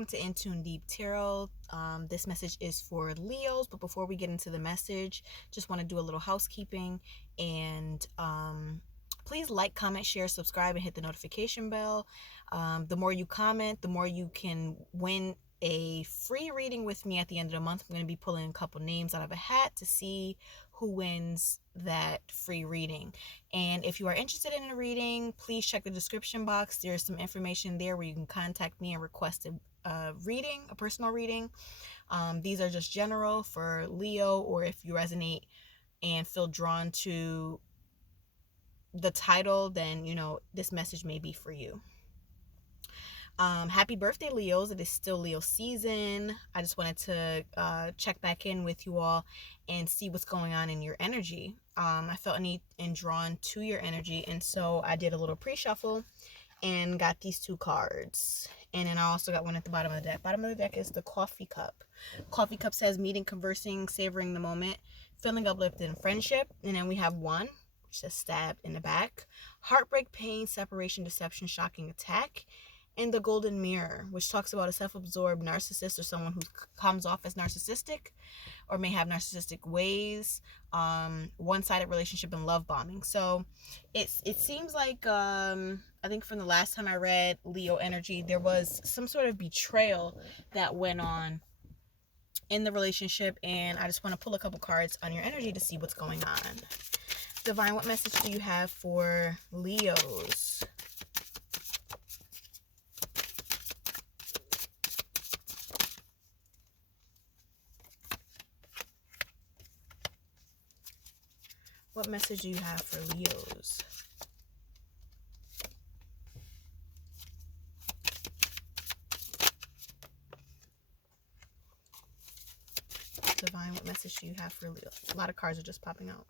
welcome to In Tune Deep Tarot. This message is for Leos, but before we get into the message, just want to do a little housekeeping and please like, comment, share, subscribe, and hit the notification bell. The more you comment, the more you can win a free reading with me at the end of the month. I'm going to be pulling a couple names out of a hat to see who wins that free reading. And if you are interested in a reading, please check the description box. There's some information there where you can contact me and request a reading, a personal reading. These are just general for Leo, or if you resonate and feel drawn to the title, then this message may be for you. Happy birthday, Leos. It is still Leo season. I just wanted to check back in with you all and see what's going on in your energy. I felt a need and drawn to your energy, and so I did a little pre-shuffle and got these two cards. And then I also got one at the bottom of the deck. Bottom of the deck is the coffee cup. Coffee cup says meeting, conversing, savoring the moment, feeling uplifted in friendship. And then we have one, which says stabbed in the back. Heartbreak, pain, separation, deception, shocking attack. And the golden mirror, which talks about a self-absorbed narcissist or someone who comes off as narcissistic or may have narcissistic ways, one-sided relationship, and love bombing. So it seems like I think from the last time I read Leo energy, there was some sort of betrayal that went on in the relationship, and I just want to pull a couple cards on your energy to see what's going on. Divine, what message do you have for Leos? What message do you have for Leos? Divine, what message do you have for Leo? A lot of cards are just popping out.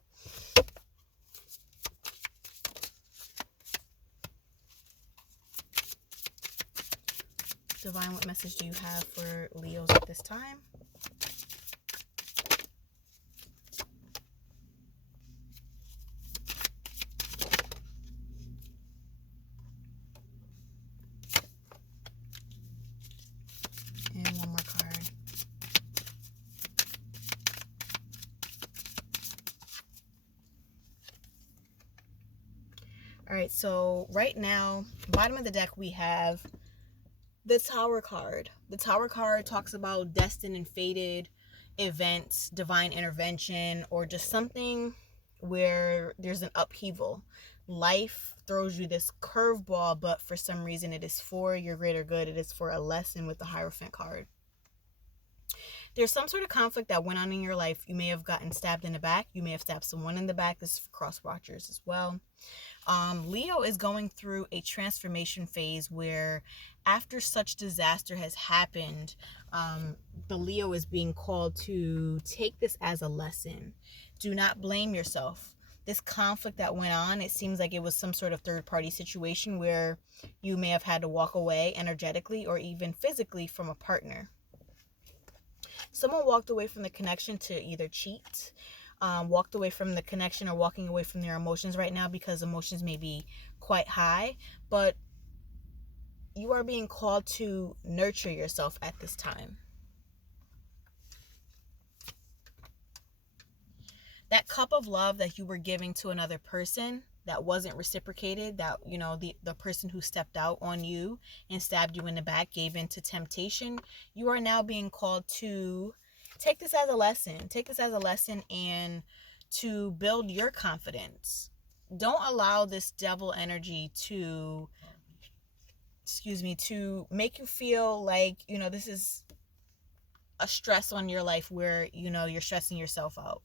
Divine, what message do you have for Leos at this time? And one more card. All right, so right now, bottom of the deck, we have the Tower card. The Tower card talks about destined and fated events, divine intervention, or just something where there's an upheaval. Life throws you this curveball, but for some reason it is for your greater good. It is for a lesson with the Hierophant card. There's some sort of conflict that went on in your life. You may have gotten stabbed in the back. You may have stabbed someone in the back. This is for cross watchers as well. Leo is going through a transformation phase where after such disaster has happened, the Leo is being called to take this as a lesson. Do not blame yourself. This conflict that went on, it seems like it was some sort of third-party situation where you may have had to walk away energetically or even physically from a partner. Someone walked away from the connection to either cheat, walked away from the connection, or walking away from their emotions right now because emotions may be quite high, but you are being called to nurture yourself at this time. That cup of love that you were giving to another person that wasn't reciprocated, that, the person who stepped out on you and stabbed you in the back gave in to temptation, you are now being called to take this as a lesson. Take this as a lesson and to build your confidence. Don't allow this devil energy to make you feel like, this is a stress on your life where, you're stressing yourself out.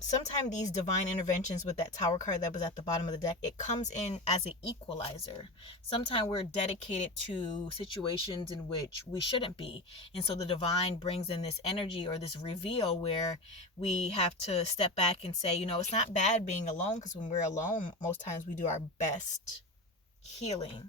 Sometimes these divine interventions with that Tower card that was at the bottom of the deck, it comes in as an equalizer. Sometimes we're dedicated to situations in which we shouldn't be. And so the divine brings in this energy or this reveal where we have to step back and say, it's not bad being alone, because when we're alone, most times we do our best healing.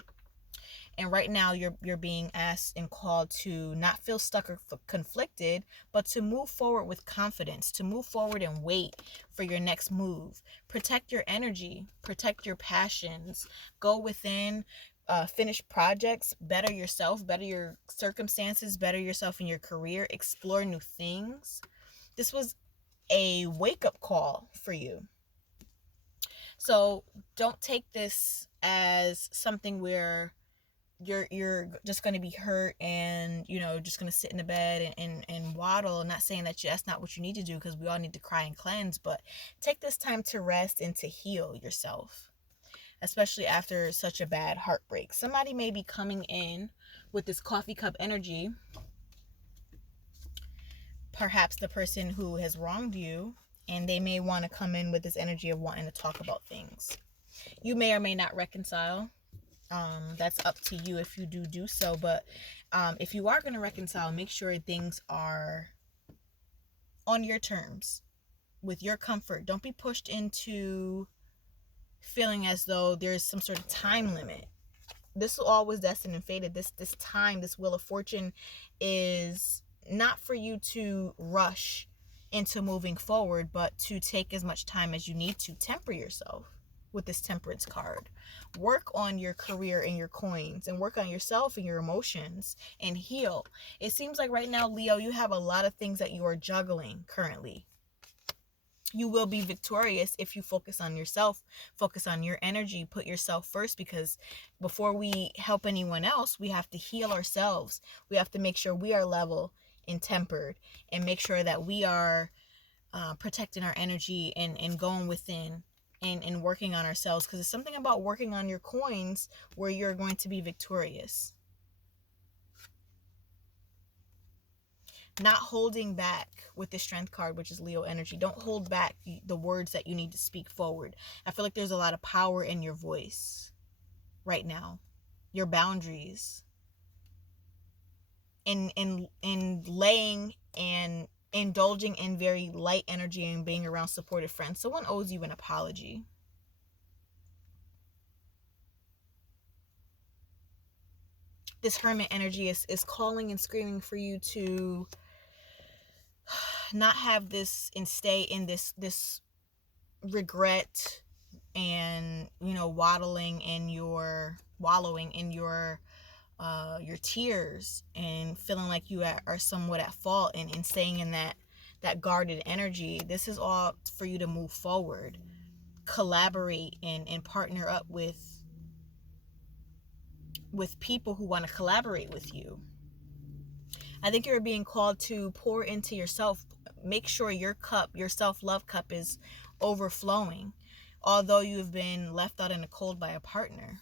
And right now you're being asked and called to not feel stuck or conflicted, but to move forward with confidence, to move forward and wait for your next move. Protect your energy, protect your passions, go within, finish projects, better yourself, better your circumstances, better yourself in your career, explore new things. This was a wake-up call for you. So don't take this as something where you're just going to be hurt and just going to sit in the bed and waddle. Not saying that that's not what you need to do, because we all need to cry and cleanse, but take this time to rest and to heal yourself, especially after such a bad heartbreak. Somebody may be coming in with this coffee cup energy, perhaps the person who has wronged you, and they may want to come in with this energy of wanting to talk about things. You may or may not reconcile. That's up to you if you do so. But if you are going to reconcile, make sure things are on your terms, with your comfort. Don't be pushed into feeling as though there's some sort of time limit. This all was destined and fated. This time, this wheel of fortune is not for you to rush into moving forward, but to take as much time as you need to. Temper yourself with this temperance card. Work on your career and your coins, and work on yourself and your emotions, and heal. It seems like right now, Leo, you have a lot of things that you are juggling currently. You will be victorious if you focus on yourself, focus on your energy, put yourself first, because before we help anyone else, we have to heal ourselves. We have to make sure we are level and tempered, and make sure that we are protecting our energy and going within and working on ourselves, because it's something about working on your coins where you're going to be victorious. Not holding back with the strength card, which is Leo energy. Don't hold back the words that you need to speak forward. I feel like there's a lot of power in your voice right now. Your boundaries. In laying and indulging in very light energy and being around supportive friends. Someone owes you an apology. This hermit energy is calling and screaming for you to not have this and stay in this regret and wallowing in your tears and feeling like you are somewhat at fault and staying in that guarded energy. This is all for you to move forward, collaborate and partner up with people who want to collaborate with you. I think you're being called to pour into yourself. Make sure your cup, your self-love cup, is overflowing. Although you've been left out in the cold by a partner,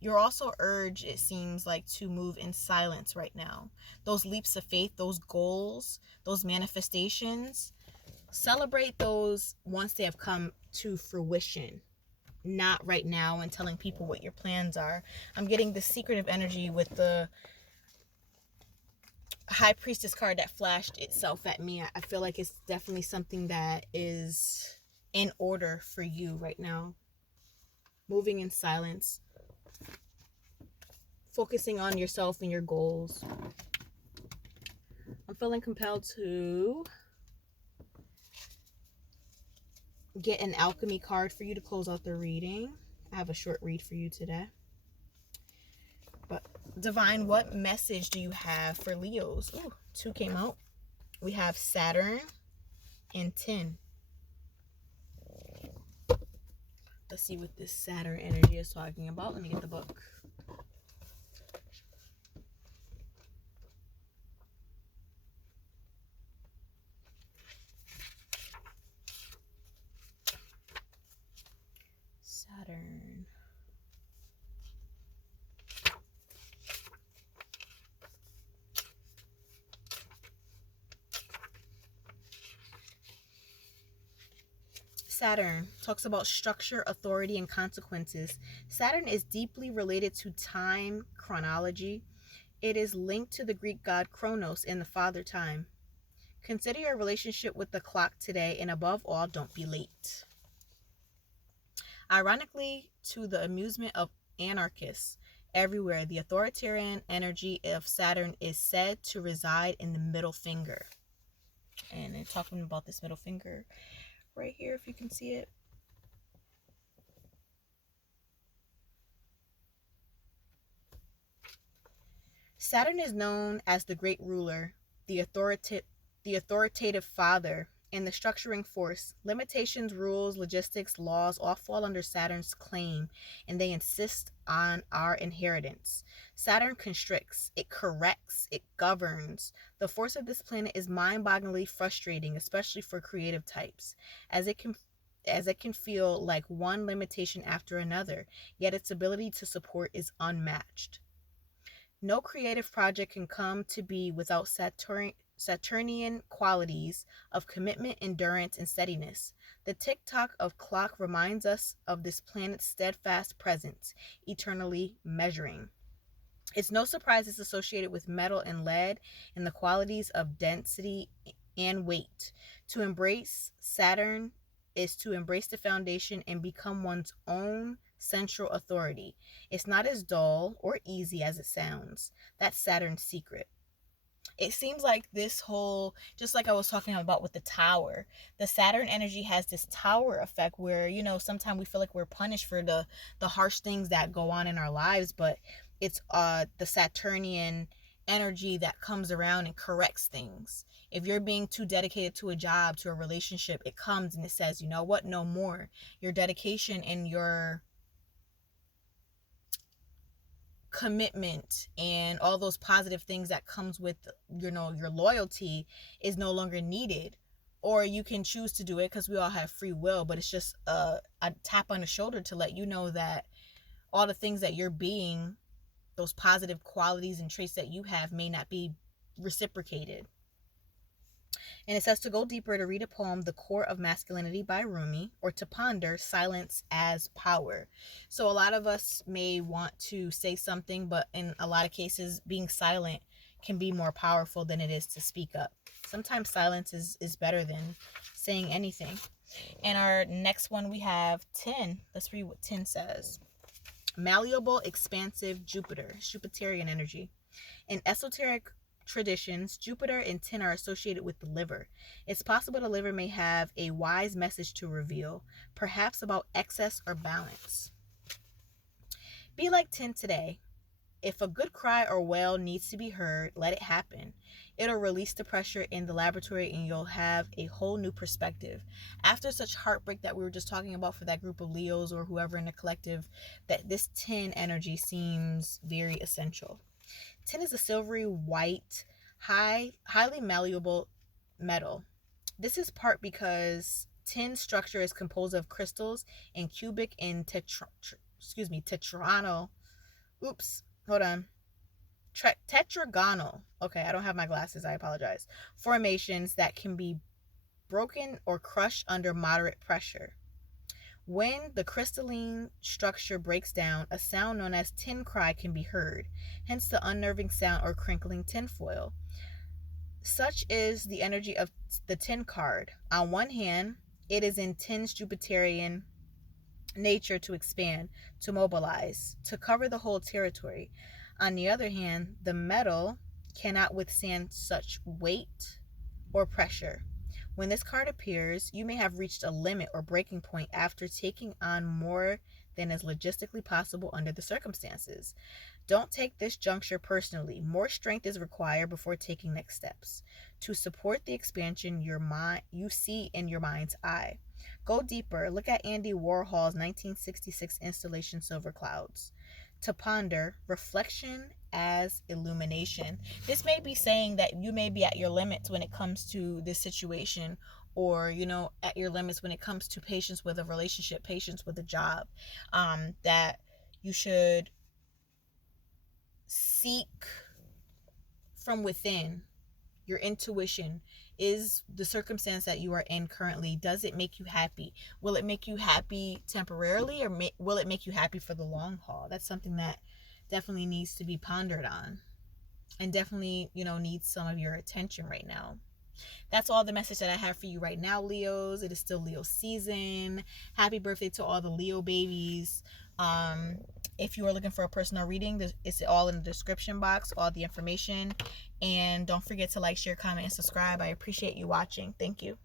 you're also urged, it seems like, to move in silence right now. Those leaps of faith, those goals, those manifestations, celebrate those once they have come to fruition. Not right now and telling people what your plans are. I'm getting the secretive energy with the High Priestess card that flashed itself at me. I feel like it's definitely something that is in order for you right now. Moving in silence. Focusing on yourself and your goals. I'm feeling compelled to get an alchemy card for you to close out the reading. I have a short read for you today. But Divine, what message do you have for Leos? Ooh, 2 came out. We have Saturn and 10. Let's see what this Saturn energy is talking about. Let me get the book. Saturn. Saturn talks about structure, authority, and consequences. Saturn is deeply related to time, chronology. It is linked to the Greek god Kronos and the father time. Consider your relationship with the clock today, and above all, don't be late. Ironically, to the amusement of anarchists everywhere, the authoritarian energy of Saturn is said to reside in the middle finger. And they're talking about this middle finger right here, if you can see it. Saturn is known as the great ruler, the authoritative father, and the structuring force. Limitations, rules, logistics, laws all fall under Saturn's claim, and they insist on our inheritance. Saturn constricts, it corrects, it governs. The force of this planet is mind-bogglingly frustrating, especially for creative types, as it can feel like one limitation after another, yet its ability to support is unmatched. No creative project can come to be without Saturnian qualities of commitment, endurance, and steadiness. The tick-tock of clock reminds us of this planet's steadfast presence, eternally measuring. It's no surprise it's associated with metal and lead and the qualities of density and weight. To embrace Saturn is to embrace the foundation and become one's own central authority. It's not as dull or easy as it sounds. That's Saturn's secret. It seems like this whole, just like I was talking about with the tower, the Saturn energy has this tower effect where, sometimes we feel like we're punished for the harsh things that go on in our lives, but it's the Saturnian energy that comes around and corrects things. If you're being too dedicated to a job, to a relationship, it comes and it says, you know what, no more. Your dedication and your commitment and all those positive things that comes with your loyalty is no longer needed. Or you can choose to do it because we all have free will, but it's just a tap on the shoulder to let you know that all the things that you're being, those positive qualities and traits that you have, may not be reciprocated. And it says to go deeper, to read a poem, The Core of Masculinity by Rumi, or to ponder silence as power. So a lot of us may want to say something, but in a lot of cases, being silent can be more powerful than it is to speak up. Sometimes silence is better than saying anything. And our next one, we have 10. Let's read what 10 says. Malleable, expansive Jupiter, Jupiterian energy. In esoteric traditions, Jupiter and 10 are associated with the liver. It's possible the liver may have a wise message to reveal, perhaps about excess or balance. Be like 10 today. If a good cry or wail needs to be heard, let it happen. It'll release the pressure in the laboratory and you'll have a whole new perspective. After such heartbreak that we were just talking about for that group of Leos or whoever in the collective, that this 10 energy seems very essential. 10 is a silvery white, highly malleable metal. This is part because 10 structure is composed of crystals and cubic and tetragonal. Tetragonal. Okay, I don't have my glasses. I apologize. Formations that can be broken or crushed under moderate pressure. When the crystalline structure breaks down, a sound known as tin cry can be heard, hence the unnerving sound or crinkling tinfoil. Such is the energy of the 10 card. On one hand, it is in 10's Jupiterian nature to expand, to mobilize, to cover the whole territory. On the other hand, the metal cannot withstand such weight or pressure. When this card appears, you may have reached a limit or breaking point after taking on more than is logistically possible under the circumstances. Don't take this juncture personally. More strength is required before taking next steps to support the expansion you see in your mind's eye. Go deeper. Look at Andy Warhol's 1966 installation Silver Clouds. To ponder, reflection as illumination. This may be saying that you may be at your limits when it comes to this situation, or at your limits when it comes to patience with a relationship, patience with a job, that you should seek from within. Your intuition. Is the circumstance that you are in currently, does it make you happy? Will it make you happy temporarily, or will it make you happy for the long haul? That's something that definitely needs to be pondered on, and definitely needs some of your attention right now. That's all the message that I have for you right now, Leos. It is still Leo season. Happy birthday to all the Leo babies. If you are looking for a personal reading, it's all in the description box, all the information. And don't forget to like, share, comment, and subscribe. I appreciate you watching. Thank you.